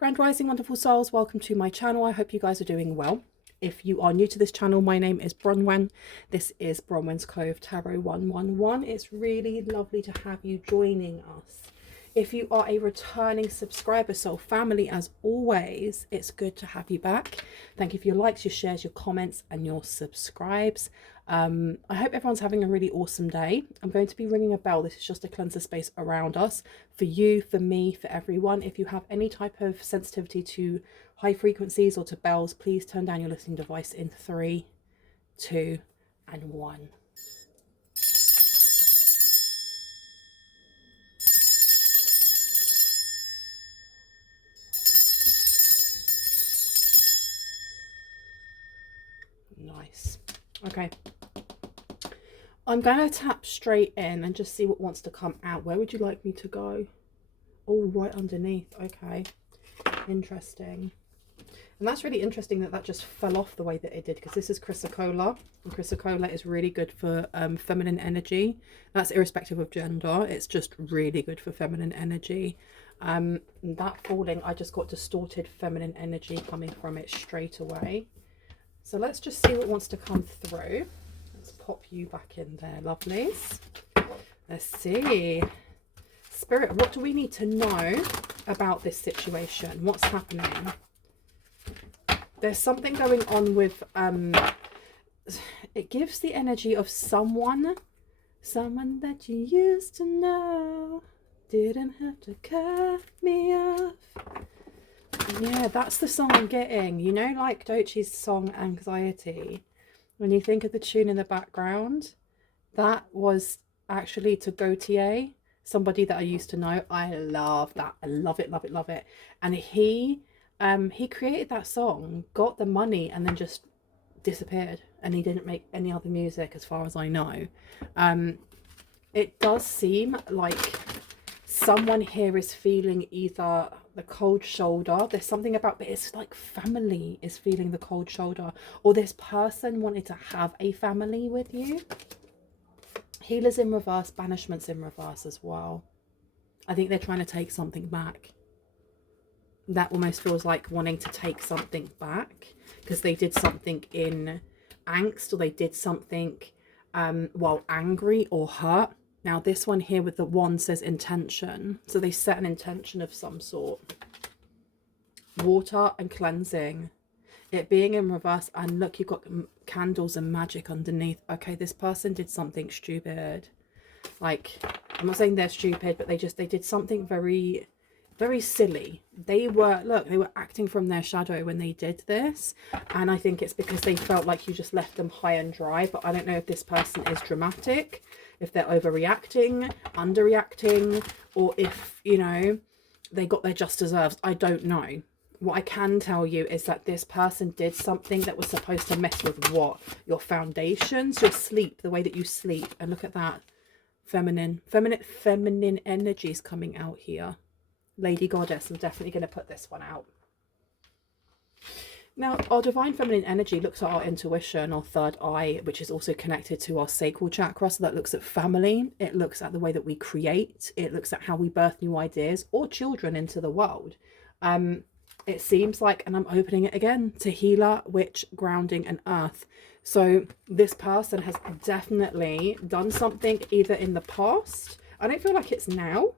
Grand Rising, wonderful souls, welcome to my channel. I hope you guys are doing well. If you are new to this channel, my name is Bronwen. This is Bronwen's Cove Tarot 111. It's really lovely to have you joining us. If you are a returning subscriber, soul family, as always, it's good to have you back. Thank you for your likes, your shares, your comments, and your subscribes. I hope everyone's having a really awesome day. I'm going to be ringing a bell. This is just a cleanser space around us for you, for me, for everyone. If you have any type of sensitivity to high frequencies or to bells, please turn down your listening device in 3, 2, and 1. Nice. Okay. I'm going to tap straight in and just see what wants to come out. Where would you like me to go? Oh, right underneath. Okay. Interesting. And that's really interesting that that just fell off the way that it did, because this is chrysocolla, and chrysocolla is really good for feminine energy. That's irrespective of gender. It's just really good for feminine energy. That falling, I just got distorted feminine energy coming from it straight away. So let's just see what wants to come through. Let's pop you back in there, lovelies. Let's see. Spirit, what do we need to know about this situation? What's happening? There's something going on with, it gives the energy of someone that you used to know, didn't have to cut me off. Yeah, that's the song I'm getting. You know, like Doechie's song Anxiety, when you think of the tune in the background, that was actually to Gautier, somebody that I used to know. I love that. I love it, love it, love it. And he created that song, got the money, and then just disappeared, and he didn't make any other music as far as I know. It does seem like someone here is feeling either the cold shoulder. There's something about, but it's like family is feeling the cold shoulder, or this person wanted to have a family with you. Healers in reverse, banishments in reverse as well. I think they're trying to take something back. That almost feels like wanting to take something back, because they did something in angst, or they did something while angry or hurt. Now this one here with the wand says intention, so they set an intention of some sort. Water and cleansing, it being in reverse, and look, you've got candles and magic underneath. Okay, this person did something stupid. Like, I'm not saying they're stupid, but they did something very silly. They were acting from their shadow when they did this, and I think it's because they felt like you just left them high and dry. But I don't know if this person is dramatic, if they're overreacting, underreacting, or if, you know, they got their just deserves. I don't know. What I can tell you is that this person did something that was supposed to mess with what? Your foundations, your sleep, the way that you sleep. And look at that. Feminine energy is coming out here. Lady Goddess, I'm definitely going to put this one out. Now, our divine feminine energy looks at our intuition, our third eye, which is also connected to our sacral chakra. So that looks at family. It looks at the way that we create. It looks at how we birth new ideas or children into the world. It seems like, and I'm opening it again, to healer, witch, grounding, and earth. So this person has definitely done something either in the past. I don't feel like it's now.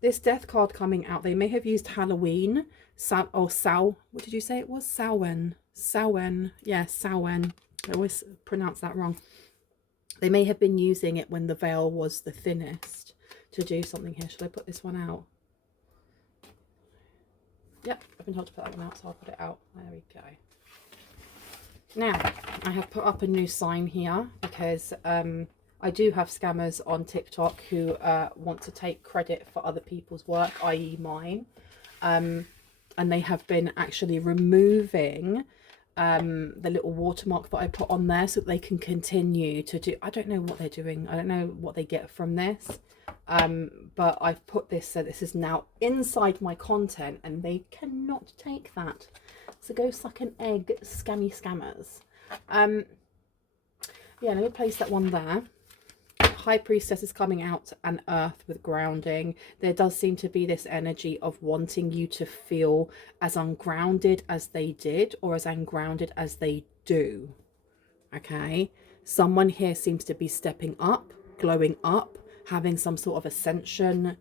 This death card coming out, they may have used Halloween, what did you say it was? Samhain. Yeah, Samhain. I always pronounce that wrong. They may have been using it when the veil was the thinnest to do something here. Should I put this one out? Yep, I've been told to put that one out, so I'll put it out. There we go. Now, I have put up a new sign here because I do have scammers on TikTok who want to take credit for other people's work, i.e. mine. And they have been actually removing the little watermark that I put on there so that they can continue to do. I don't know what they're doing. I don't know what they get from this. But I've put this so this is now inside my content and they cannot take that. So go suck an egg, scammy scammers. Yeah, let me place that one there. High Priestess is coming out, and Earth with grounding. There does seem to be this energy of wanting you to feel as ungrounded as they did, or as ungrounded as they do. Okay, someone here seems to be stepping up, glowing up, having some sort of ascension.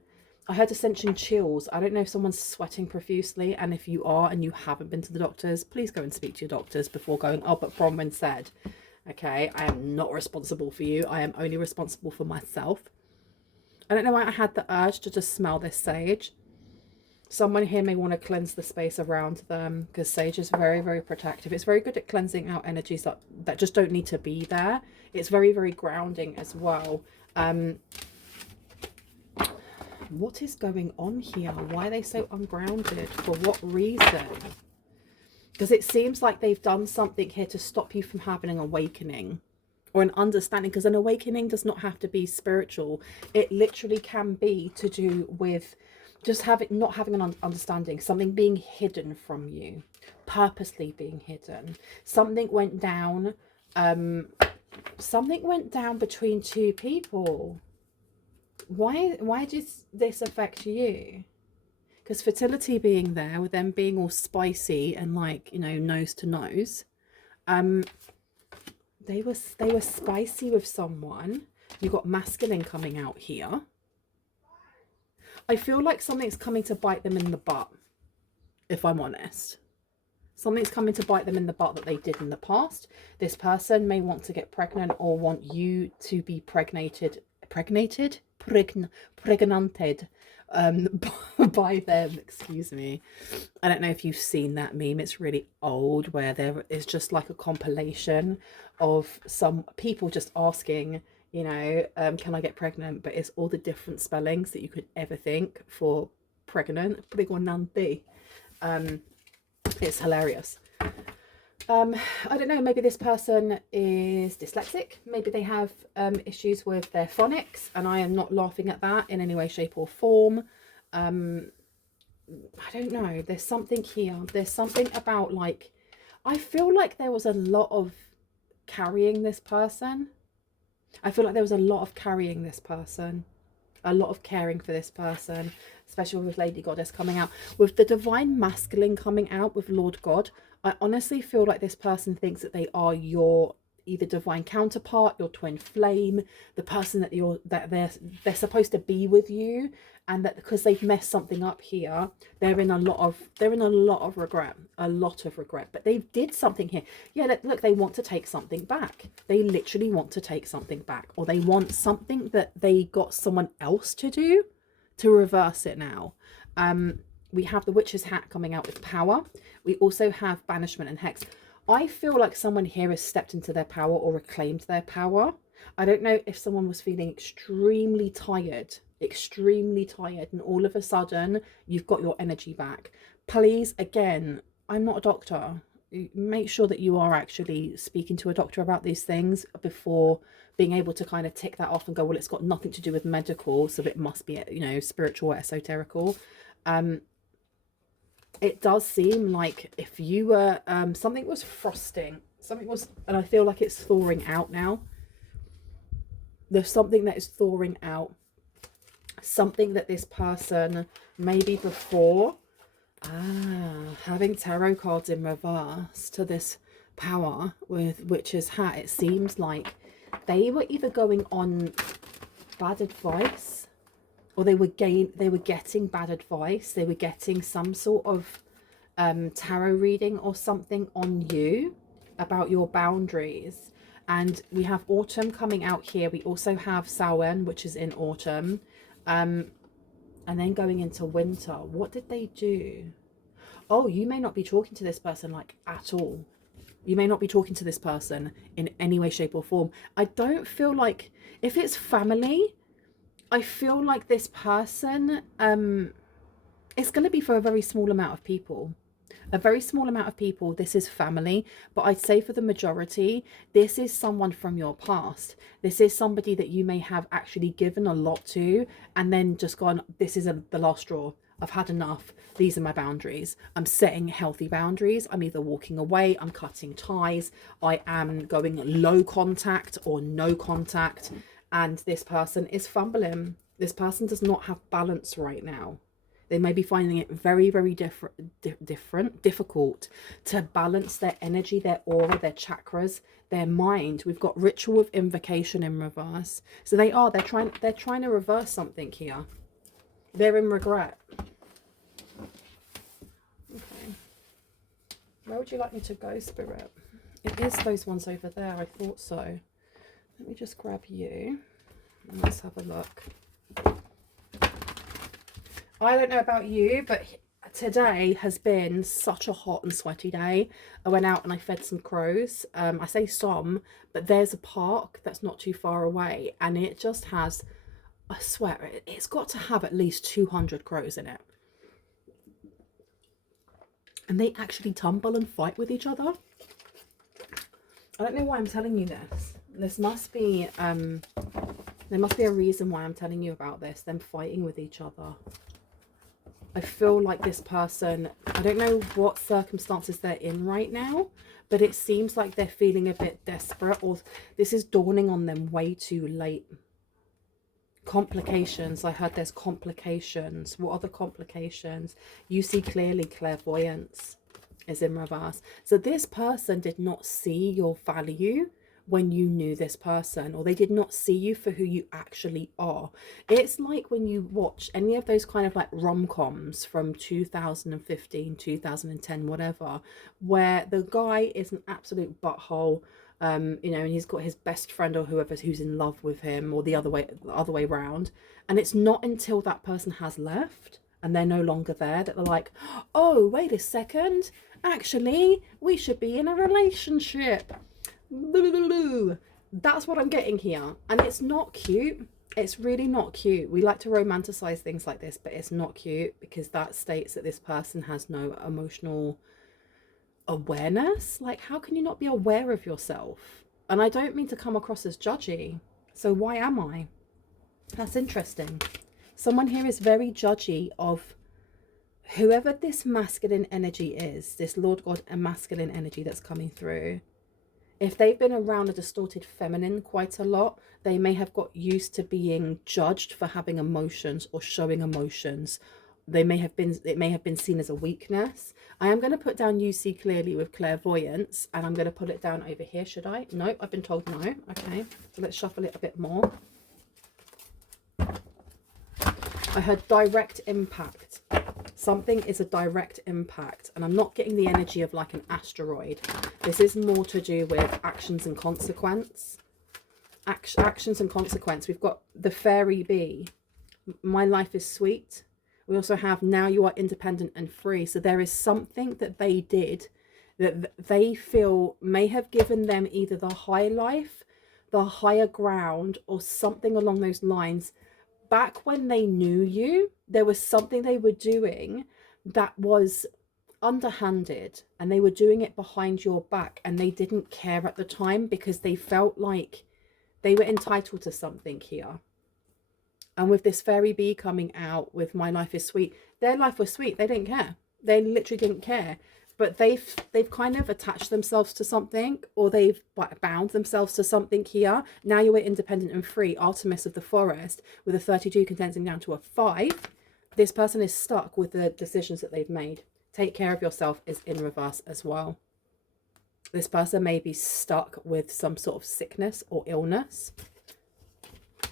I heard ascension chills. I don't know if someone's sweating profusely, and if you are and you haven't been to the doctors, please go and speak to your doctors before going. Oh, but Bronwyn said, okay, I am not responsible for you. I am only responsible for myself. I don't know why I had the urge to just smell this sage. Someone here may want to cleanse the space around them, because sage is very, very protective. It's very good at cleansing out energies that just don't need to be there. It's very, very grounding as well. What is going on here? Why are they so ungrounded? For what reason? Because it seems like they've done something here to stop you from having an awakening or an understanding, because an awakening does not have to be spiritual. It literally can be to do with just not having an understanding, something being hidden from you, purposely being hidden. Something went down, between two people. Why does this affect you? Because fertility being there, with them being all spicy and like, you know, nose to nose, they were spicy with someone. You got masculine coming out here. I feel like something's coming to bite them in the butt, if I'm honest. Something's coming to bite them in the butt that they did in the past. This person may want to get pregnant, or want you to be pregnanted by them, excuse me. I don't know if you've seen that meme. It's really old, where there is just like a compilation of some people just asking, you know, can I get pregnant? But it's all the different spellings that you could ever think for pregnant. Pregnante. It's hilarious. I don't know, maybe this person is dyslexic. Maybe they have issues with their phonics, and I am not laughing at that in any way, shape or form. I don't know. There's something here. There's something about, like, I feel like there was a lot of carrying this person. I feel like there was a lot of carrying this person. A lot of caring for this person, especially with Lady Goddess coming out. With the Divine Masculine coming out with Lord God, I honestly feel like this person thinks that they are your either divine counterpart, your twin flame, the person that they're supposed to be with you, and that because they've messed something up here, they're in a lot of regret, but they did something here. Yeah, look, they want to take something back. They literally want to take something back, or they want something that they got someone else to do to reverse it now. We have the Witch's Hat coming out with power. We also have banishment and hex. I feel like someone here has stepped into their power or reclaimed their power. I don't know if someone was feeling extremely tired, and all of a sudden you've got your energy back. Please, again, I'm not a doctor. Make sure that you are actually speaking to a doctor about these things before being able to kind of tick that off and go, well, it's got nothing to do with medical, so it must be, you know, spiritual or esoterical. It does seem like if you were, something was frosting, and I feel like it's thawing out now. There's something that is thawing out. Something that this person, maybe before, having tarot cards in reverse to this power with Witch's Hat, it seems like they were either going on bad advice, or they were getting bad advice. They were getting some sort of tarot reading or something on you about your boundaries. And we have autumn coming out here. We also have Samhain, which is in autumn, and then going into winter. What did they do? Oh, you may not be talking to this person like at all. You may not be talking to this person in any way, shape or form. I don't feel like, if it's family, I feel like this person, it's going to be for a very small amount of people. A very small amount of people. This is family, but I'd say for the majority, this is someone from your past. This is somebody that you may have actually given a lot to, and then just gone, this is the last straw. I've had enough. These are my boundaries. I'm setting healthy boundaries. I'm either walking away, I'm cutting ties, I am going low contact or no contact. and this person is fumbling. This person does not have balance right now. They may be finding it very, very difficult to balance their energy, their aura, their chakras, their mind. We've got ritual of invocation in reverse. So they're trying to reverse something here. They're in regret. Okay. Where would you like me to go, Spirit? It is those ones over there. I thought so. Let me just grab you and let's have a look. I don't know about you, but today has been such a hot and sweaty day. I went out and I fed some crows. I say some, but there's a park that's not too far away, and it just has, I swear, it's got to have at least 200 crows in it. And they actually tumble and fight with each other. I don't know why I'm telling you this. This must be, there must be a reason why I'm telling you about this, them fighting with each other. I feel like this person, I don't know what circumstances they're in right now, but it seems like they're feeling a bit desperate, or this is dawning on them way too late. Complications. I heard there's complications. What are the complications? You see clearly, clairvoyance is in reverse. So this person did not see your value when you knew this person, or they did not see you for who you actually are. It's like when you watch any of those kind of like rom-coms from 2015, 2010, whatever, where the guy is an absolute butthole, you know, and he's got his best friend or whoever who's in love with him, or the other way around, and it's not until that person has left and they're no longer there that they're like, oh, wait a second, actually we should be in a relationship. That's what I'm getting here, and it's not cute. It's really not cute. We like to romanticize things like this, but it's not cute, because that states that this person has no emotional awareness. Like, how can you not be aware of yourself? And I don't mean to come across as judgy, so why am I? That's interesting. Someone here is very judgy of whoever this masculine energy is, this Lord God and masculine energy that's coming through. If they've been around a distorted feminine quite a lot, they may have got used to being judged for having emotions or showing emotions. It may have been seen as a weakness. I am going to put down you see clearly with clairvoyance, and I'm going to put it down over here. Should I? No, I've been told no. Okay, so let's shuffle it a bit more. I heard direct impact. Something is a direct impact, and I'm not getting the energy of like an asteroid. This is more to do with actions and consequence. Actions and consequence. We've got the fairy bee. My life is sweet. We also have now you are independent and free. So there is something that they did that they feel may have given them either the high life, the higher ground, or something along those lines. Back when they knew you, there was something they were doing that was underhanded, and they were doing it behind your back, and they didn't care at the time because they felt like they were entitled to something here. And with this fairy bee coming out with my life is sweet, their life was sweet. They didn't care. They literally didn't care. But they've kind of attached themselves to something, or they've bound themselves to something here. Now you are independent and free, Artemis of the forest, with a 32 condensing down to a 5. This person is stuck with the decisions that they've made. Take care of yourself is in reverse as well. This person may be stuck with some sort of sickness or illness.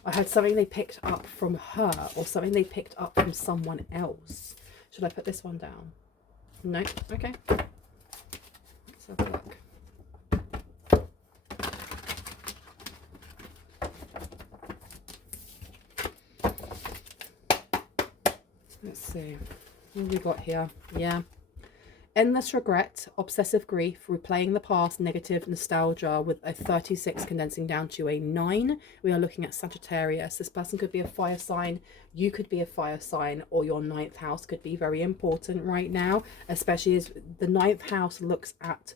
I had something they picked up from her, or something they picked up from someone else. Should I put this one down? No? Okay. Let's have a look. Let's see. What have we got here? Yeah. Endless regret, obsessive grief, replaying the past, negative nostalgia, with a 36 condensing down to a 9. We are looking at Sagittarius. This person could be a fire sign. You could be a fire sign, or your 9th house could be very important right now, especially as the 9th house looks at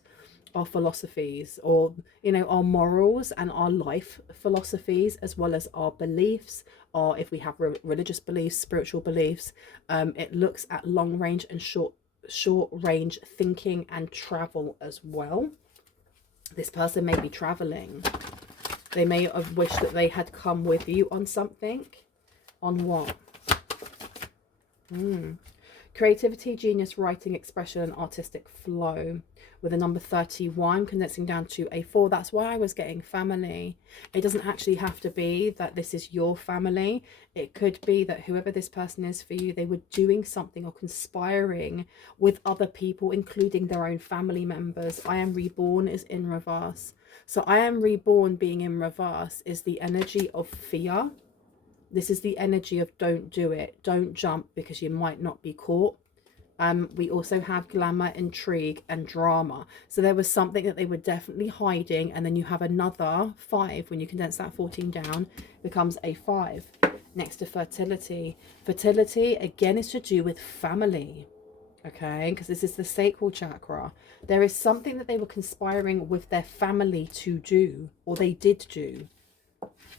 our philosophies, or, you know, our morals and our life philosophies, as well as our beliefs, or if we have religious beliefs, spiritual beliefs. It looks at long range and short range thinking and travel as well. This person may be traveling. They may have wished that they had come with you on something. On what? Creativity, genius, writing, expression, and artistic flow. With a number 31 condensing down to a 4. That's why I was getting family. It doesn't actually have to be that this is your family. It could be that whoever this person is for you, they were doing something or conspiring with other people, including their own family members. I am reborn is in reverse. So I am reborn being in reverse is the energy of fear. This is the energy of don't do it. Don't jump because you might not be caught. We also have glamour, intrigue, and drama. So there was something that they were definitely hiding. And then you have another 5. When you condense that 14 down, becomes a 5. Next to fertility. Fertility, again, is to do with family. Okay, because this is the sacral chakra. There is something that they were conspiring with their family to do, or they did do.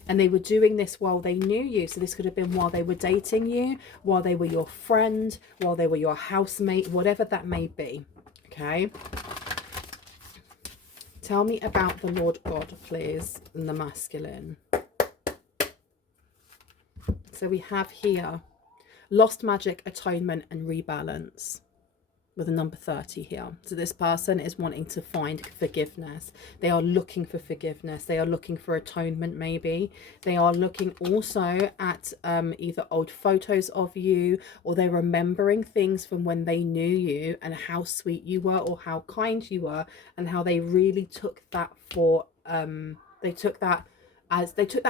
And they were doing this while they knew you. So this could have been while they were dating you, while they were your friend, while they were your housemate, whatever that may be. Okay. Tell me about the Lord God, please, and the masculine. So we have here lost magic, atonement, and rebalance. With a number 30 here. So this person is wanting to find forgiveness. They are looking for forgiveness. They are looking for atonement, maybe. They are looking also at either old photos of you, or they're remembering things from when they knew you and how sweet you were or how kind you were, and how they really took that for they took that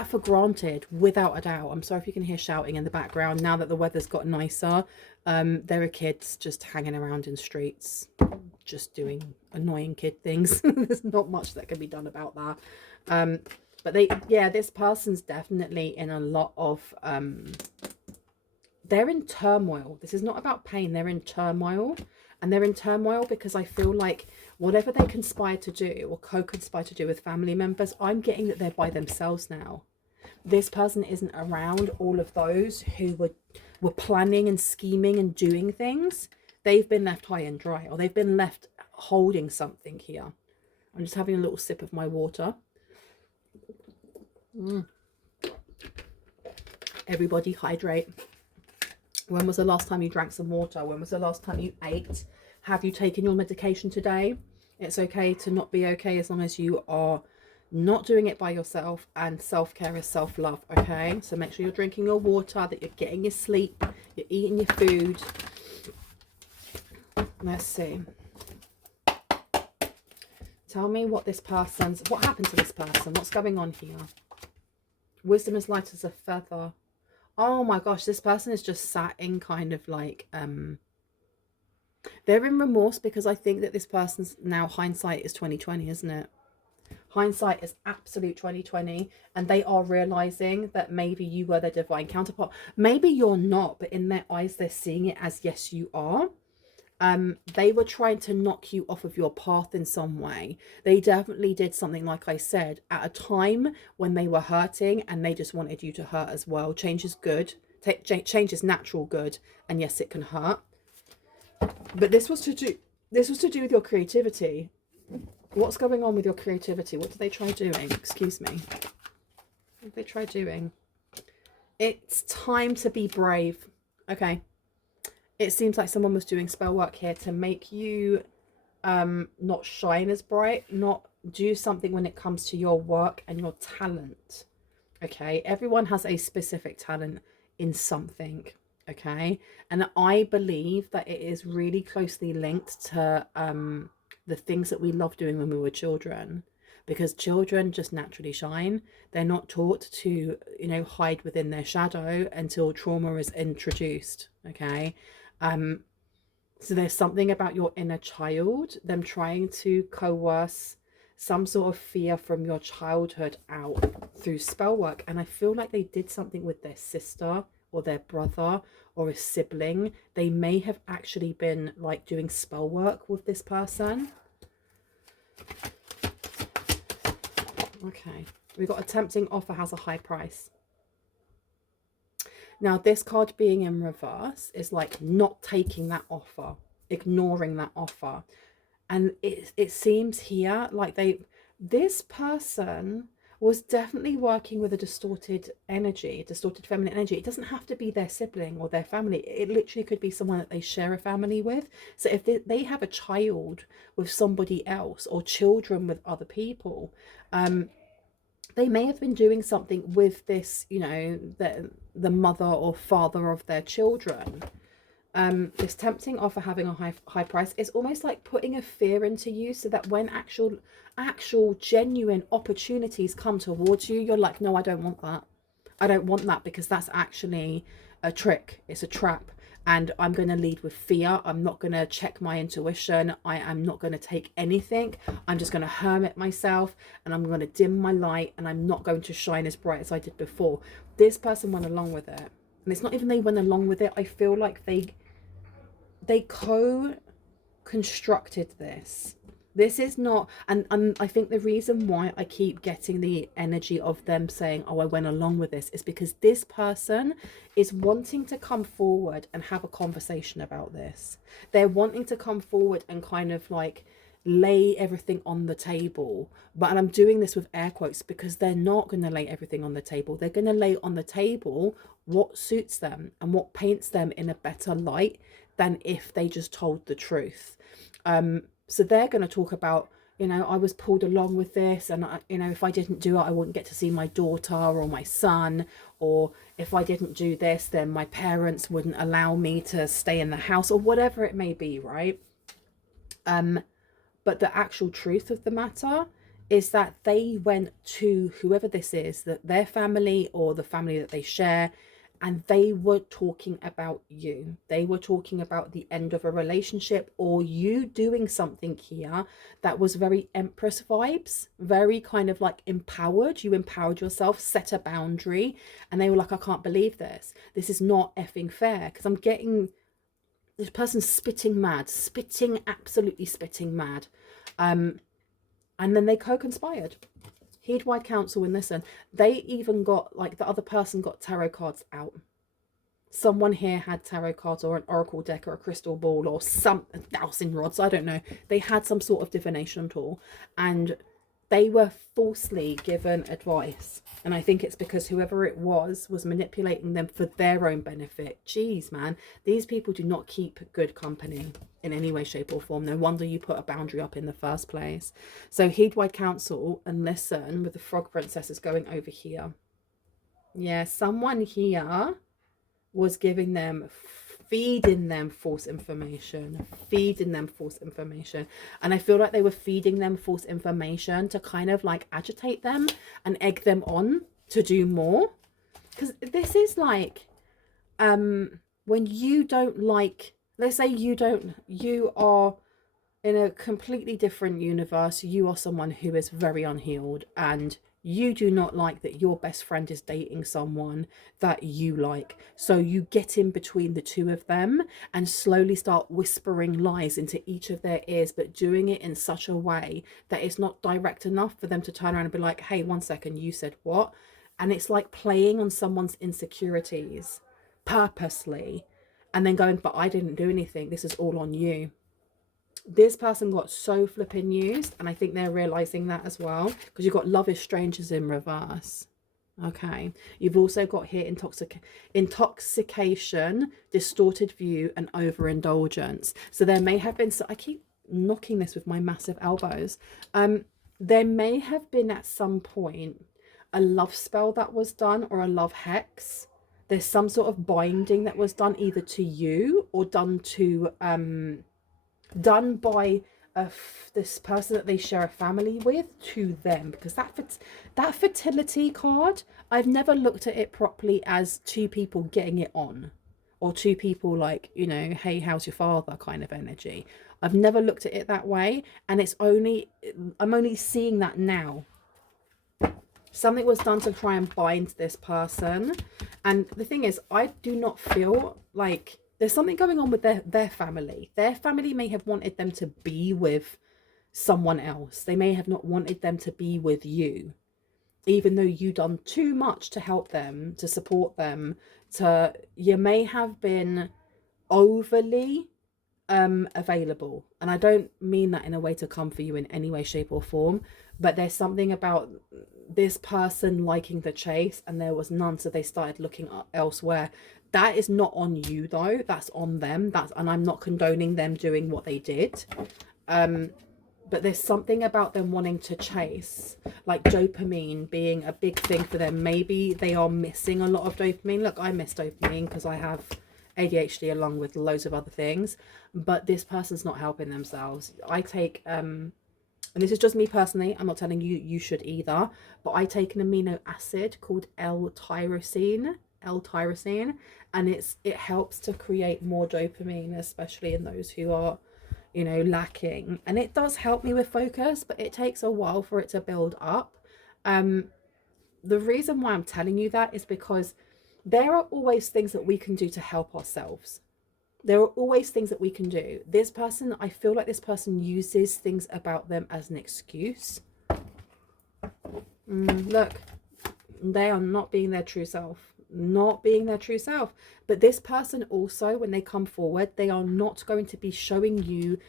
for granted, without a doubt. I'm sorry if you can hear shouting in the background. Now that the weather's got nicer, there are kids just hanging around in streets, just doing annoying kid things. There's not much that can be done about that. But this person's definitely in a lot of, they're in turmoil. This is not about pain. They're in turmoil. And they're in turmoil because I feel like whatever they conspire to do or co-conspire to do with family members, I'm getting that they're by themselves now. This person isn't around all of those who were planning and scheming and doing things. They've been left high and dry, or they've been left holding something here. I'm just having a little sip of my water. Everybody hydrate. When was the last time you drank some water? When was the last time you ate? Have you taken your medication today? It's okay to not be okay as long as you are not doing it by yourself, and self-care is self-love. Okay, so make sure you're drinking your water, that you're getting your sleep, you're eating your food. Let's see. Tell me what happened to this person? What's going on here? Wisdom is light as a feather. Oh my gosh, this person is just sat in kind of like, they're in remorse because I think that this person's now, hindsight is 2020, isn't it? Hindsight is absolute 2020, and they are realizing that maybe you were their divine counterpart. Maybe you're not, but in their eyes, they're seeing it as yes, you are. They were trying to knock you off of your path in some way. They definitely did something, like I said, at a time when they were hurting, and they just wanted you to hurt as well. Change is good. Change is natural good, and yes, it can hurt. But this was to do with your creativity. What's going on with your creativity? What did they try doing? Excuse me. What did they try doing? It's time to be brave. Okay. It seems like someone was doing spell work here to make you not shine as bright, not do something when it comes to your work and your talent. Okay, everyone has a specific talent in something. Okay, and I believe that it is really closely linked to the things that we loved doing when we were children, because children just naturally shine. They're not taught to, hide within their shadow until trauma is introduced. Okay. So there's something about your inner child, them trying to coerce some sort of fear from your childhood out through spell work. And I feel like they did something with their sister or their brother or a sibling. They may have actually been like doing spell work with this person. Okay, we've got a tempting offer has a high price. Now, this card being in reverse is like not taking that offer, ignoring that offer. And it seems here like this person, was definitely working with a distorted energy, distorted feminine energy. It doesn't have to be their sibling or their family. It literally could be someone that they share a family with. So if they have a child with somebody else or children with other people, they may have been doing something with this, you know, the mother or father of their children. This tempting offer having a high price is almost like putting a fear into you, so that when actual genuine opportunities come towards you, you're like, no, I don't want that. I don't want that, because that's actually a trick. It's a trap. And I'm going to lead with fear. I'm not going to check my intuition. I am not going to take anything. I'm just going to hermit myself, and I'm going to dim my light, and I'm not going to shine as bright as I did before. This person went along with it. And it's not even they went along with it. I feel like they co-constructed this. This is not, and I think the reason why I keep getting the energy of them saying, oh, I went along with this, is because this person is wanting to come forward and have a conversation about this. They're wanting to come forward and kind of like lay everything on the table. But, and I'm doing this with air quotes, because they're not going to lay everything on the table. They're going to lay on the table what suits them and what paints them in a better light than if they just told the truth. So they're going to talk about, you know, I was pulled along with this, and you know, if I didn't do it, I wouldn't get to see my daughter or my son, or if I didn't do this, then my parents wouldn't allow me to stay in the house, or whatever it may be, right? But the actual truth of the matter is that they went to whoever this is, that their family or the family that they share, and they were talking about you. They were talking about the end of a relationship, or you doing something here that was very Empress vibes, very kind of like empowered. You empowered yourself, set a boundary, and they were like, I can't believe this. This is not effing fair, because I'm getting this person spitting mad, absolutely spitting mad. And then they co-conspired. Heed wide counsel and listen. They even got, like, the other person got tarot cards out. Someone here had tarot cards or an oracle deck or a crystal ball or some dowsing rods. I don't know. They had some sort of divination tool, and they were falsely given advice. And I think it's because whoever it was manipulating them for their own benefit. Jeez, man. These people do not keep good company in any way, shape or form. No wonder you put a boundary up in the first place. So heed wide counsel and listen, with the frog princesses going over here. Yeah, someone here was giving them, feeding them false information. And I feel like they were feeding them false information to kind of like agitate them and egg them on to do more. Because this is like, when you don't like, let's say you are in a completely different universe. You are someone who is very unhealed, and you do not like that your best friend is dating someone that you like. So you get in between the two of them and slowly start whispering lies into each of their ears, but doing it in such a way that it's not direct enough for them to turn around and be like, hey, 1 second, you said what? And it's like playing on someone's insecurities purposely, and then going, but I didn't do anything. This is all on you. This person got so flipping used, and I think they're realizing that as well, because you've got love is strangers in reverse. Okay, you've also got here intoxication, distorted view, and overindulgence. So there may have been, so I keep knocking this with my massive elbows, there may have been at some point a love spell that was done, or a love hex. There's some sort of binding that was done either to you or done to done by this person that they share a family with to them, because that fertility card, I've never looked at it properly as two people getting it on, or two people like, you know, hey, how's your father kind of energy. I've never looked at it that way, and I'm only seeing that now. Something was done to try and bind this person, and the thing is, I do not feel like there's something going on with their family. Their family may have wanted them to be with someone else. They may have not wanted them to be with you, even though you done too much to help them, to support them. You may have been overly available. And I don't mean that in a way to come for you in any way, shape or form, but there's something about this person liking the chase and there was none, so they started looking elsewhere. That is not on you though, that's on them. And I'm not condoning them doing what they did, but there's something about them wanting to chase, like dopamine being a big thing for them. Maybe they are missing a lot of dopamine. Look, I miss dopamine because I have ADHD along with loads of other things, but this person's not helping themselves. I take and this is just me personally, I'm not telling you you should either, but I take an amino acid called L-tyrosine, and it helps to create more dopamine, especially in those who are, you know, lacking. And it does help me with focus, but it takes a while for it to build up. The reason why I'm telling you that is because there are always things that we can do to help ourselves. There are always things that we can do. This person, I feel like this person uses things about them as an excuse. Look, they are not being their true self. Not being their true self. But this person also, when they come forward, they are not going to be showing you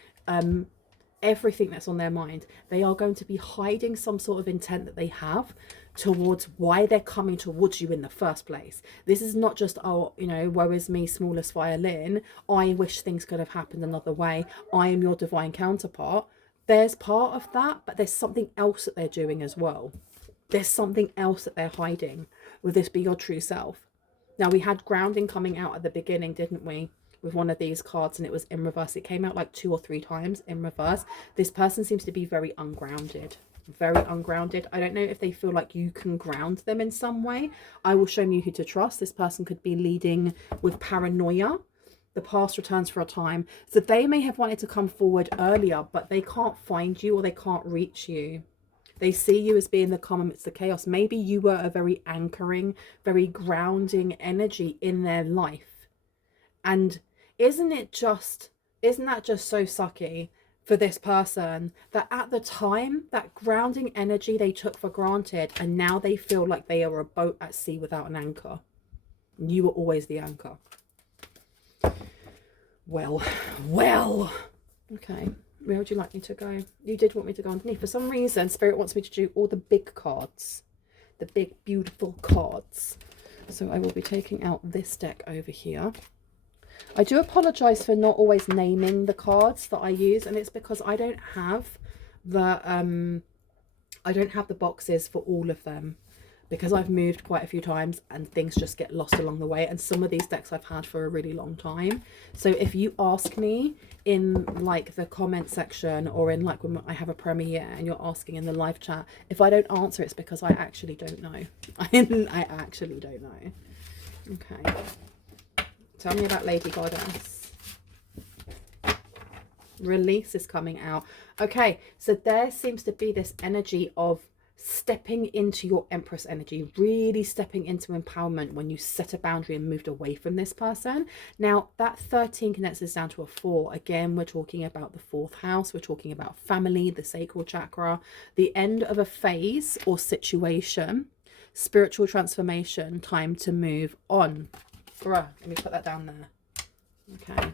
everything that's on their mind. They are going to be hiding some sort of intent that they have towards why they're coming towards you in the first place. This is not just, oh, you know, woe is me, smallest violin, I wish things could have happened another way, I am your divine counterpart. There's part of that, but there's something else that they're doing as well. There's something else that they're hiding. Will this be your true self? Now, we had grounding coming out at the beginning, didn't we, with one of these cards, and it was in reverse. It came out like 2 or 3 times in reverse. This person seems to be very ungrounded. Very ungrounded. I don't know if they feel like you can ground them in some way. I will show you who to trust. This person could be leading with paranoia. The past returns for a time. So they may have wanted to come forward earlier, but they can't find you or they can't reach you. They see you as being the calm amidst the chaos. Maybe you were a very anchoring, very grounding energy in their life. And isn't that just so sucky for this person that at the time, that grounding energy they took for granted, and now they feel like they are a boat at sea without an anchor. You were always the anchor. Well. Okay, where would you like me to go? You did want me to go underneath. For some reason, Spirit wants me to do all the big cards. The big, beautiful cards. So I will be taking out this deck over here. I do apologise for not always naming the cards that I use, and it's because I don't have the boxes for all of them, because I've moved quite a few times and things just get lost along the way, and some of these decks I've had for a really long time. So if you ask me in like the comment section or in like when I have a premiere and you're asking in the live chat, if I don't answer, it's because I actually don't know. I actually don't know. Okay. Tell me about Lady Goddess. Release is coming out. Okay, so there seems to be this energy of stepping into your Empress energy, really stepping into empowerment when you set a boundary and moved away from this person. Now, that 13 condenses down to a 4. Again, we're talking about the 4th house. We're talking about family, the sacral chakra, the end of a phase or situation, spiritual transformation, time to move on. Bruh, let me put that down there. Okay.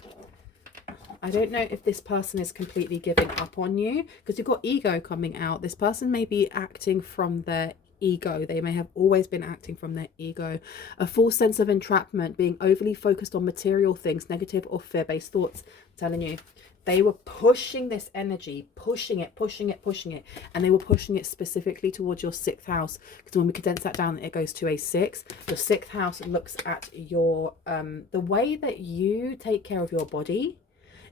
I don't know if this person is completely giving up on you, because you've got ego coming out. This person may be acting from their ego. They may have always been acting from their ego. A full sense of entrapment, being overly focused on material things, negative or fear-based thoughts. I'm telling you, they were pushing this energy, pushing it, and they were pushing it specifically towards your 6th house, because when we condense that down, it goes to a 6. Your 6th house looks at your the way that you take care of your body.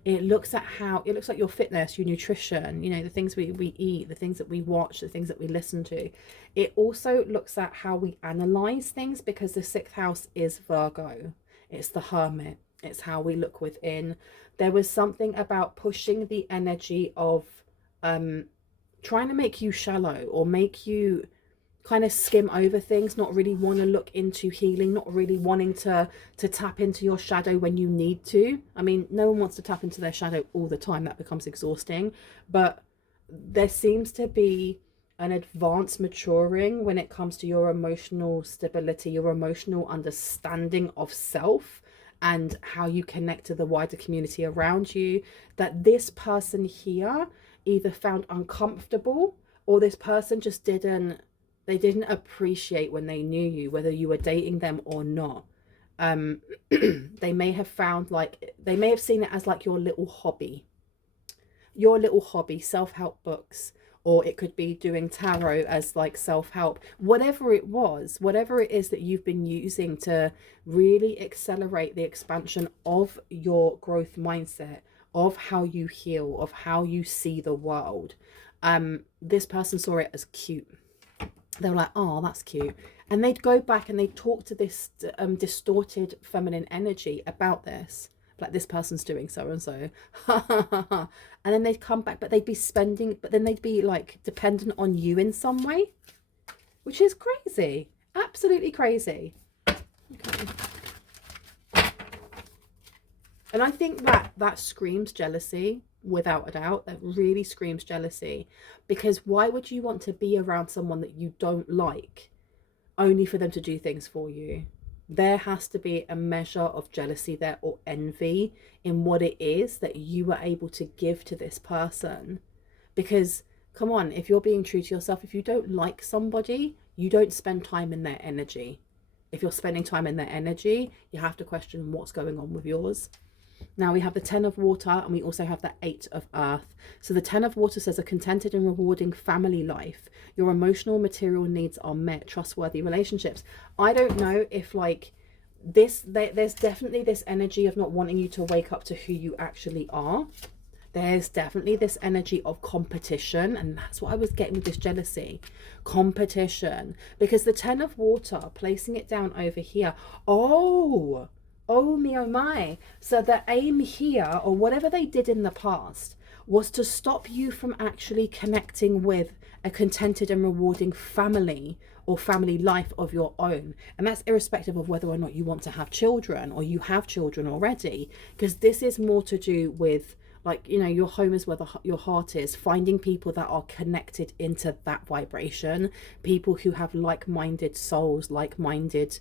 It looks at how, it looks like your fitness, your nutrition, you know, the things we eat, the things that we watch, the things that we listen to. It also looks at how we analyze things, because the 6th house is Virgo. It's the Hermit. It's how we look within. There was something about pushing the energy of trying to make you shallow, or make you kind of skim over things, not really want to look into healing, not really wanting to tap into your shadow when you need to. I mean, no one wants to tap into their shadow all the time. That becomes exhausting. But there seems to be an advanced maturing when it comes to your emotional stability, your emotional understanding of self, and how you connect to the wider community around you, that this person here either found uncomfortable, or this person just didn't appreciate when they knew you, whether you were dating them or not. They may have seen it as like your little hobby, self-help books, or it could be doing tarot as like self-help, whatever it is that you've been using to really accelerate the expansion of your growth mindset, of how you heal, of how you see the world. This person saw it as cute. They were like, oh, that's cute. And they'd go back and they'd talk to this distorted feminine energy about this. Like, this person's doing so and so. And then they'd come back, but they'd be like dependent on you in some way, which is crazy. Absolutely crazy. Okay. And I think that screams jealousy, without a doubt. That really screams jealousy, because why would you want to be around someone that you don't like only for them to do things for you? There has to be a measure of jealousy there, or envy, in what it is that you were able to give to this person. Because come on, if you're being true to yourself, if you don't like somebody, you don't spend time in their energy. If you're spending time in their energy, you have to question what's going on with yours. Now we have the 10 of water, and we also have the 8 of earth. So the 10 of water says a contented and rewarding family life. Your emotional and material needs are met. Trustworthy relationships. I don't know if like this, there's definitely this energy of not wanting you to wake up to who you actually are. There's definitely this energy of competition, and that's what I was getting with this jealousy. Competition. Because the 10 of water, placing it down over here. Oh me, oh my. So the aim here, or whatever they did in the past, was to stop you from actually connecting with a contented and rewarding family or family life of your own. And that's irrespective of whether or not you want to have children, or you have children already, because this is more to do with, like, you know, your home is where your heart is. Finding people that are connected into that vibration, people who have like-minded souls, like-minded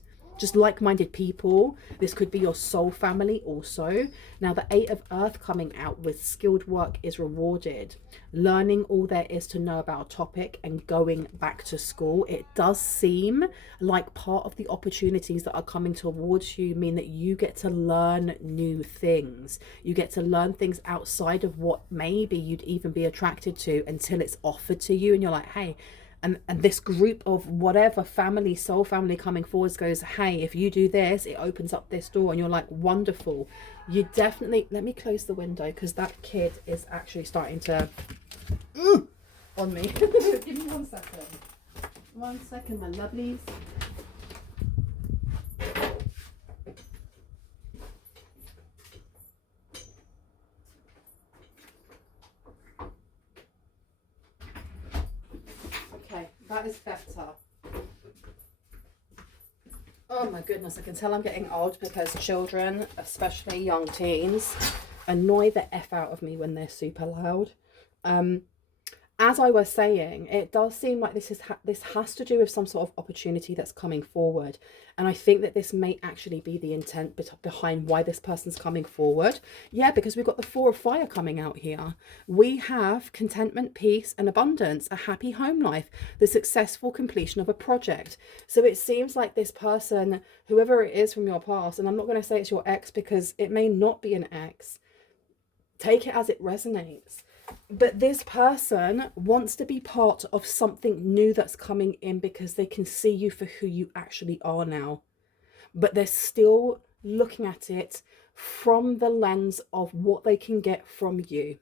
people. This could be your soul family also. Now the 8 of earth coming out with skilled work is rewarded. Learning all there is to know about a topic and going back to school. It does seem like part of the opportunities that are coming towards you mean that you get to learn new things. You get to learn things outside of what maybe you'd even be attracted to until it's offered to you, and you're like, hey. And this group of whatever family, soul family coming forwards goes, hey, if you do this, it opens up this door. And you're like, wonderful. You definitely, let me close the window because that kid is actually starting to on me. Give me 1 second. 1 second, my lovelies. That is better. Oh my goodness, I can tell I'm getting old because children, especially young teens, annoy the F out of me when they're super loud. As I was saying, it does seem like this has to do with some sort of opportunity that's coming forward. And I think that this may actually be the intent behind why this person's coming forward. Yeah, because we've got the 4 of fire coming out here. We have contentment, peace, and abundance, a happy home life, the successful completion of a project. So it seems like this person, whoever it is from your past, and I'm not going to say it's your ex because it may not be an ex. Take it as it resonates. But this person wants to be part of something new that's coming in because they can see you for who you actually are now. But they're still looking at it from the lens of what they can get from you.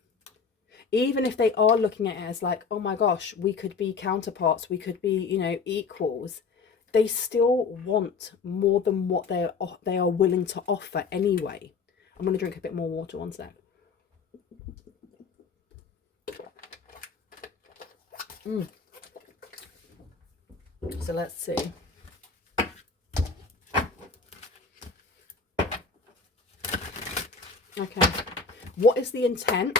Even if they are looking at it as like, oh my gosh, we could be counterparts, we could be, you know, equals. They still want more than what they are willing to offer anyway. I'm going to drink a bit more water, 1 sec. So let's see. Okay, what is the intent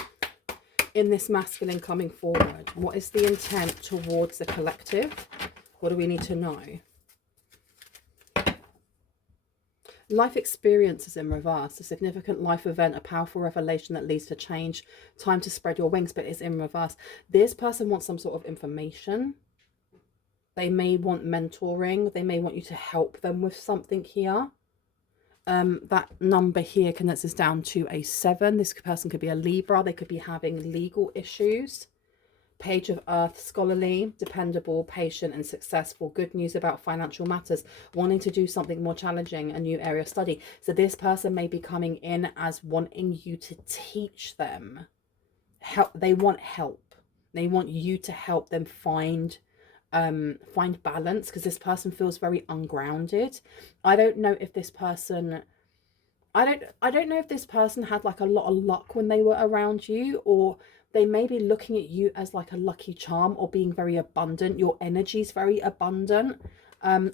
in this masculine coming forward? What is the intent towards the collective? What do we need to know? Life experience is in reverse. A significant life event, a powerful revelation that leads to change. Time to spread your wings, but it's in reverse. This person wants some sort of information. They may want mentoring. They may want you to help them with something here. That number here condenses down to a 7. This person could be a Libra. They could be having legal issues. Page of Earth, scholarly, dependable, patient and successful. Good news about financial matters. Wanting to do something more challenging, a new area of study. So this person may be coming in as wanting you to teach them. Help. They want help. They want you to help them find balance, because this person feels very ungrounded. I don't know if this person I don't know if this person had like a lot of luck when they were around you, or they may be looking at you as like a lucky charm, or being very abundant. Your energy is very abundant.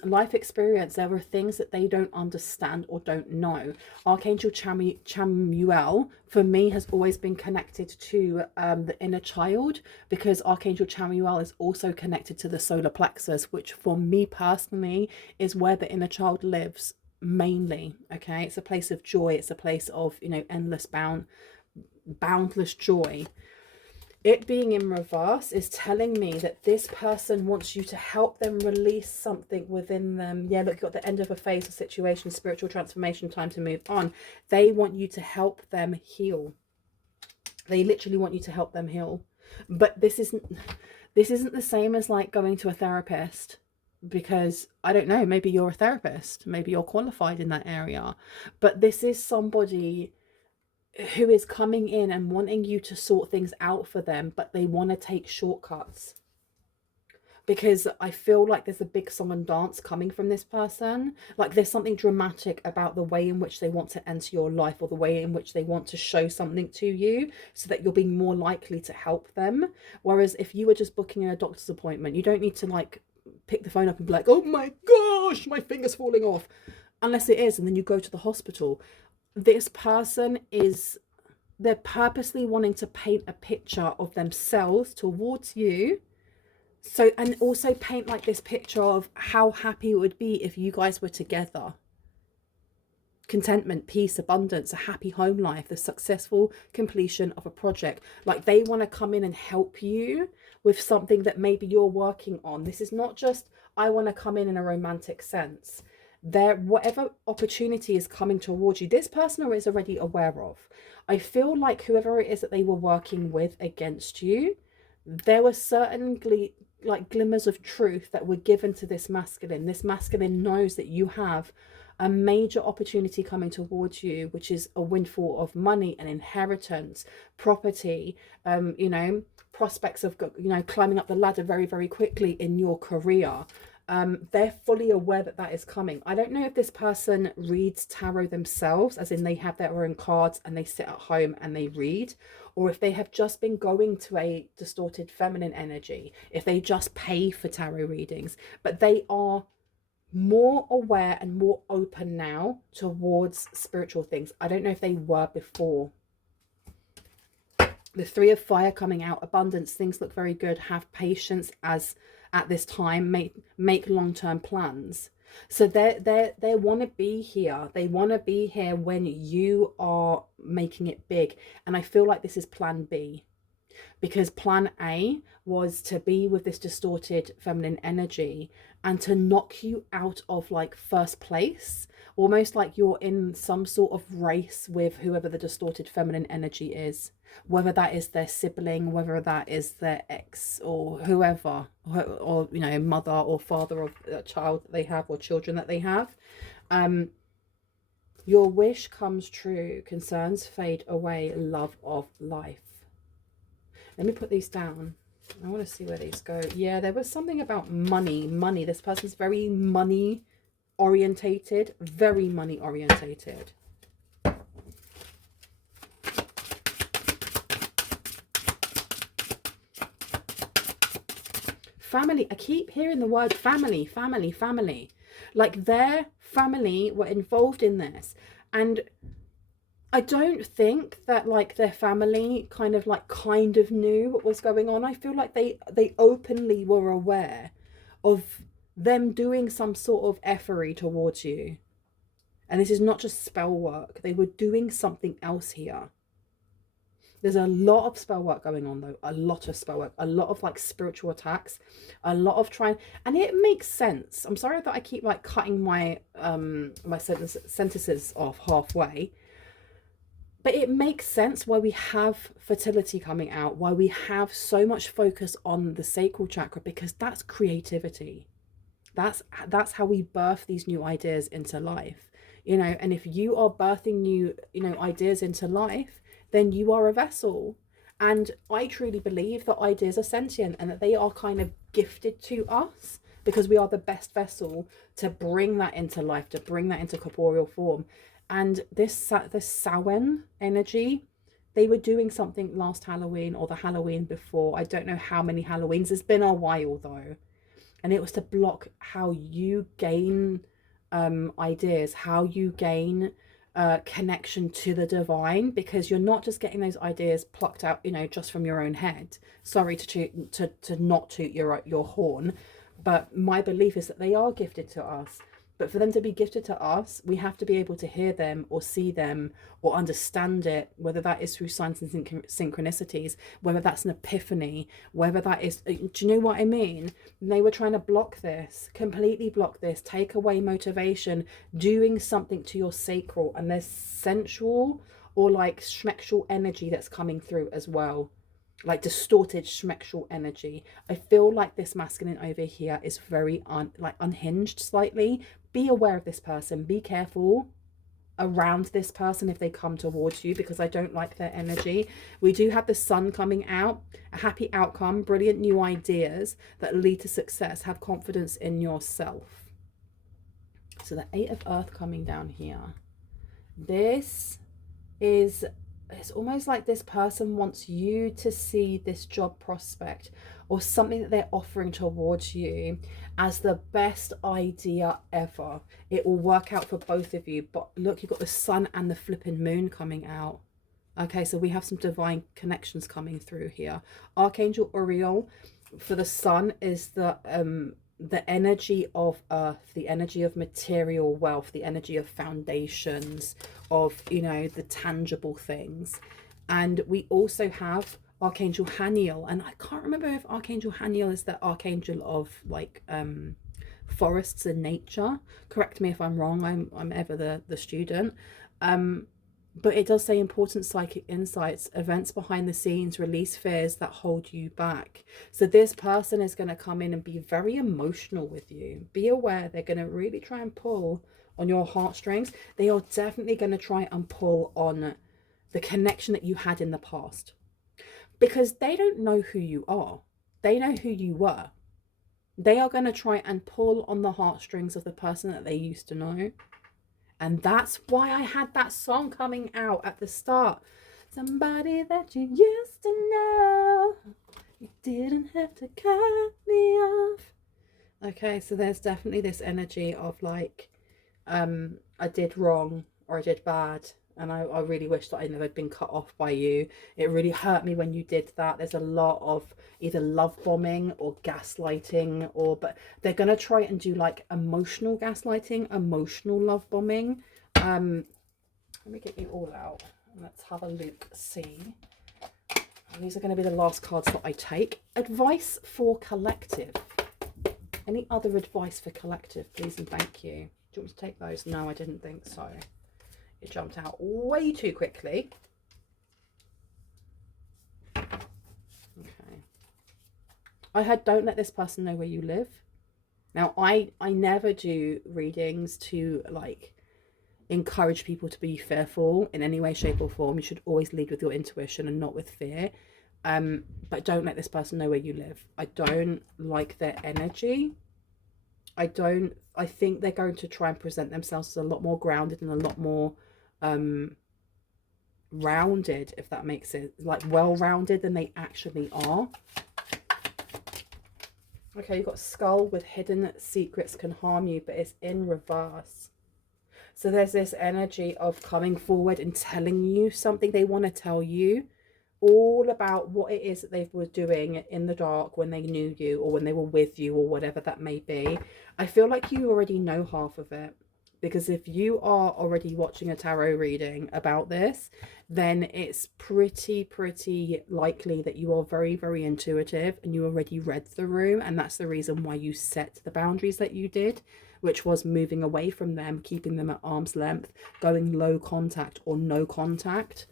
Life experience, there are things that they don't understand or don't know. Archangel Chamuel for me has always been connected to the inner child, because Archangel Chamuel is also connected to the solar plexus, which for me personally is where the inner child lives mainly. Okay, it's a place of joy. It's a place of, you know, endless boundless joy. It being in reverse is telling me that this person wants you to help them release something within them. Yeah, look, you've got the end of a phase or situation, spiritual transformation, time to move on. They want you to help them heal. They literally want you to help them heal. But this isn't the same as like going to a therapist, because I don't know, maybe you're a therapist, maybe you're qualified in that area, but this is somebody who is coming in and wanting you to sort things out for them, but they want to take shortcuts. Because I feel like there's a big song and dance coming from this person. Like there's something dramatic about the way in which they want to enter your life, or the way in which they want to show something to you so that you're being more likely to help them. Whereas if you were just booking a doctor's appointment, you don't need to like pick the phone up and be like, oh my gosh, my finger's falling off. Unless it is, and then you go to the hospital. This person they're purposely wanting to paint a picture of themselves towards you. So, and also paint like this picture of how happy it would be if you guys were together. Contentment, peace, abundance, a happy home life, the successful completion of a project. Like they want to come in and help you with something that maybe you're working on. This is not just, I want to come in a romantic sense. Whatever opportunity is coming towards you, this person is already aware of. I feel like whoever it is that they were working with against you, there were certainly like glimmers of truth that were given to this masculine. This masculine knows that you have a major opportunity coming towards you, which is a windfall of money and inheritance, property, you know, prospects of, you know, climbing up the ladder very, very quickly in your career. They're fully aware that that is coming. I don't know if this person reads tarot themselves, as in they have their own cards and they sit at home and they read, or if they have just been going to a distorted feminine energy, if they just pay for tarot readings, but they are more aware and more open now towards spiritual things. I don't know if they were before. The 3 of Fire coming out, abundance, things look very good. Have patience as at this time, make long-term plans. So they want to be here. They want to be here when you are making it big. And I feel like this is plan B. Because plan A was to be with this distorted feminine energy and to knock you out of like first place, almost like you're in some sort of race with whoever the distorted feminine energy is, whether that is their sibling, whether that is their ex or whoever, or you know, mother or father of a child that they have, or children that they have. Your wish comes true, concerns fade away, love of life. Let me put these down. I want to see where these go. Yeah, there was something about money. Money. This person's very money orientated. Very money orientated. Family. I keep hearing the word family, family, family. Like their family were involved in this. And I don't think that like their family kind of knew what was going on. I feel like they openly were aware of them doing some sort of effery towards you. And this is not just spell work. They were doing something else here. There's a lot of spell work going on, though. A lot of spell work. A lot of like spiritual attacks. A lot of trying. And it makes sense. I'm sorry that I keep like cutting my my sentences off halfway. But it makes sense why we have fertility coming out. Why we have so much focus on the sacral chakra. Because that's creativity. That's how we birth these new ideas into life. You know, and if you are birthing new, you know, ideas into life, then you are a vessel. And I truly believe that ideas are sentient and that they are kind of gifted to us because we are the best vessel to bring that into life, to bring that into corporeal form. And this Samhain energy, they were doing something last Halloween or the Halloween before. I don't know how many Halloweens. It's been a while though. And it was to block how you gain ideas, how you gain connection to the divine, because you're not just getting those ideas plucked out, you know, just from your own head. Sorry to not toot your horn, but my belief is that they are gifted to us. But for them to be gifted to us, we have to be able to hear them or see them or understand it, whether that is through signs and synchronicities, whether that's an epiphany, whether that is, do you know what I mean? And they were trying to block this, completely block this, take away motivation, doing something to your sacral, and there's sensual or like schmexual energy that's coming through as well. Like distorted schmexual energy. I feel like this masculine over here is very unhinged slightly. Be aware of this person. Be careful around this person if they come towards you, because I don't like their energy. We do have the sun coming out, a happy outcome, brilliant new ideas that lead to success. Have confidence in yourself. So the 8 of Earth coming down here. This is, it's almost like this person wants you to see this job prospect or something that they're offering towards you as the best idea ever. It will work out for both of you. But look, you've got the sun and the flipping moon coming out. Okay, so we have some divine connections coming through here. Archangel Uriel for the sun is the energy of earth, the energy of material wealth, the energy of foundations, of, you know, the tangible things. And we also have Archangel Haniel, and I can't remember if Archangel Haniel is the archangel of like forests and nature. Correct me if I'm wrong. I'm ever the student. But it does say important psychic insights, events behind the scenes, release fears that hold you back. So this person is going to come in and be very emotional with you. Be aware, they're going to really try and pull on your heartstrings. They are definitely going to try and pull on the connection that you had in the past. Because they don't know who you are. They know who you were. They are going to try and pull on the heartstrings of the person that they used to know. And that's why I had that song coming out at the start. Somebody that you used to know. You didn't have to cut me off. Okay, so there's definitely this energy of like, I did wrong or I did bad. And I really wish that I never had been cut off by you. It really hurt me when you did that. There's a lot of either love bombing or gaslighting, but they're going to try and do like emotional gaslighting, emotional love bombing. Let me get you all out and let's have a look, see. And these are going to be the last cards that I take. Advice for collective. Any other advice for collective, please and thank you. Do you want me to take those? No, I didn't think so. It jumped out way too quickly. Okay. I had don't let this person know where you live. Now, I never do readings to like encourage people to be fearful in any way, shape or form. You should always lead with your intuition and not with fear. But don't let this person know where you live. I don't like their energy. I think they're going to try and present themselves as a lot more grounded and a lot more rounded, if that makes it, like well-rounded than they actually are. Okay, you've got skull with hidden secrets can harm you, but it's in reverse. So there's this energy of coming forward and telling you something they want to tell you, all about what it is that they were doing in the dark when they knew you or when they were with you or whatever that may be. I feel like you already know half of it. Because if you are already watching a tarot reading about this, then it's pretty likely that you are very intuitive and you already read the room, and that's the reason why you set the boundaries that you did, which was moving away from them, keeping them at arm's length, going low contact or no contact.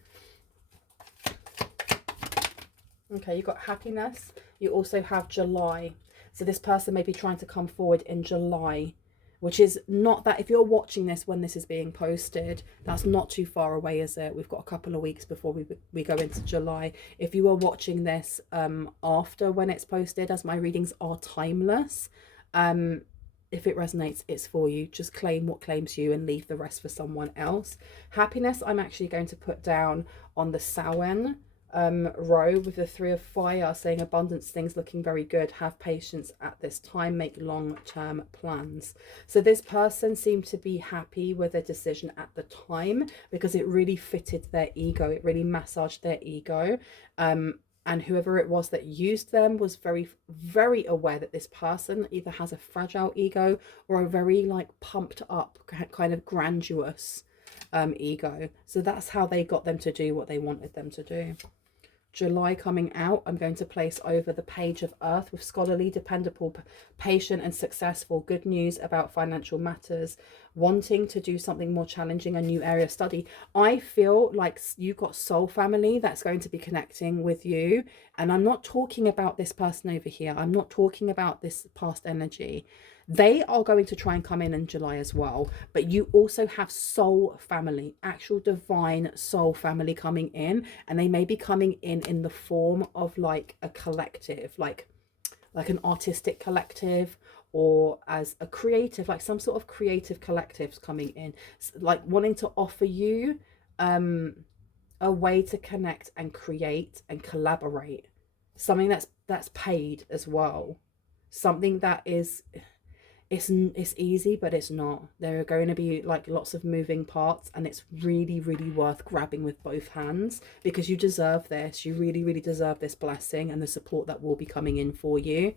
Okay, you've got happiness. You also have July. So this person may be trying to come forward in July, which is not that, if you're watching this when this is being posted, that's not too far away, is it? We've got a couple of weeks before we go into July. If you are watching this after when it's posted, as my readings are timeless, if it resonates, it's for you. Just claim what claims you and leave the rest for someone else. Happiness, I'm actually going to put down on the Samhain row with the 3 of fire, saying abundance, things looking very good, have patience at this time, make long-term plans. So this person seemed to be happy with their decision at the time because it really fitted their ego, it really massaged their ego, and whoever it was that used them was very aware that this person either has a fragile ego or a very like pumped up kind of grandiose ego. So that's how they got them to do what they wanted them to do. July coming out, I'm going to place over the Page of Earth with scholarly, dependable, patient and successful, good news about financial matters, wanting to do something more challenging, a new area of study. I feel like you've got soul family that's going to be connecting with you. And I'm not talking about this person over here. I'm not talking about this past energy. They are going to try and come in July as well, but you also have soul family, actual divine soul family coming in, and they may be coming in the form of like a collective, like an artistic collective, or as a creative, like some sort of creative collectives coming in, like wanting to offer you a way to connect and create and collaborate, something that's paid as well, something that is, it's easy, but it's not. There are going to be like lots of moving parts, and it's really worth grabbing with both hands, because you deserve this. You really deserve this blessing and the support that will be coming in for you.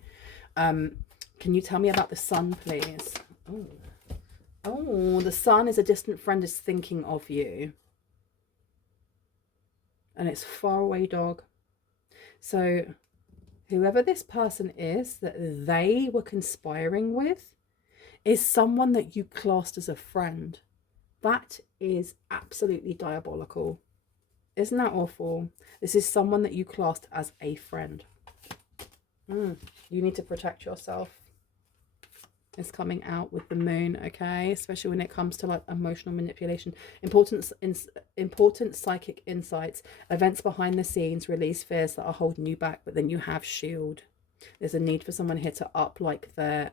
Can you tell me about the sun, please? Oh, the sun is a distant friend is thinking of you, and it's far away, dog. So whoever this person is that they were conspiring with is someone that you classed as a friend. That is absolutely diabolical. Isn't that awful? This is someone that you classed as a friend. You need to protect yourself. It's coming out with the moon, okay? Especially when it comes to like emotional manipulation. Important psychic insights. Events behind the scenes release fears that are holding you back, but then you have shield. There's a need for someone here to up like their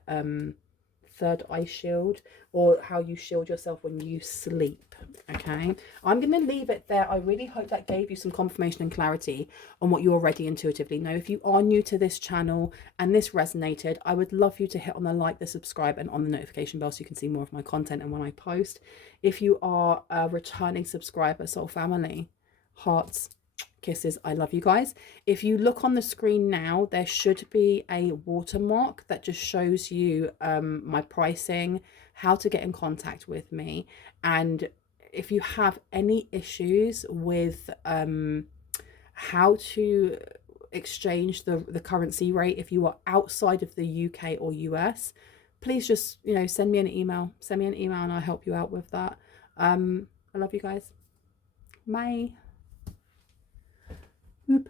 third eye shield, or how you shield yourself when you sleep. Okay, I'm going to leave it there. I really hope that gave you some confirmation and clarity on what you already intuitively know. If you are new to this channel and this resonated, I would love you to hit on the like, the subscribe, and on the notification bell so you can see more of my content and when I post. If you are a returning subscriber, soul family, hearts, kisses, I love you guys. If you look on the screen now, there should be a watermark that just shows you my pricing, how to get in contact with me, and if you have any issues with how to exchange the currency rate, if you are outside of the UK or US, please just, you know, send me an email and I'll help you out with that. I love you guys. Bye. Oop.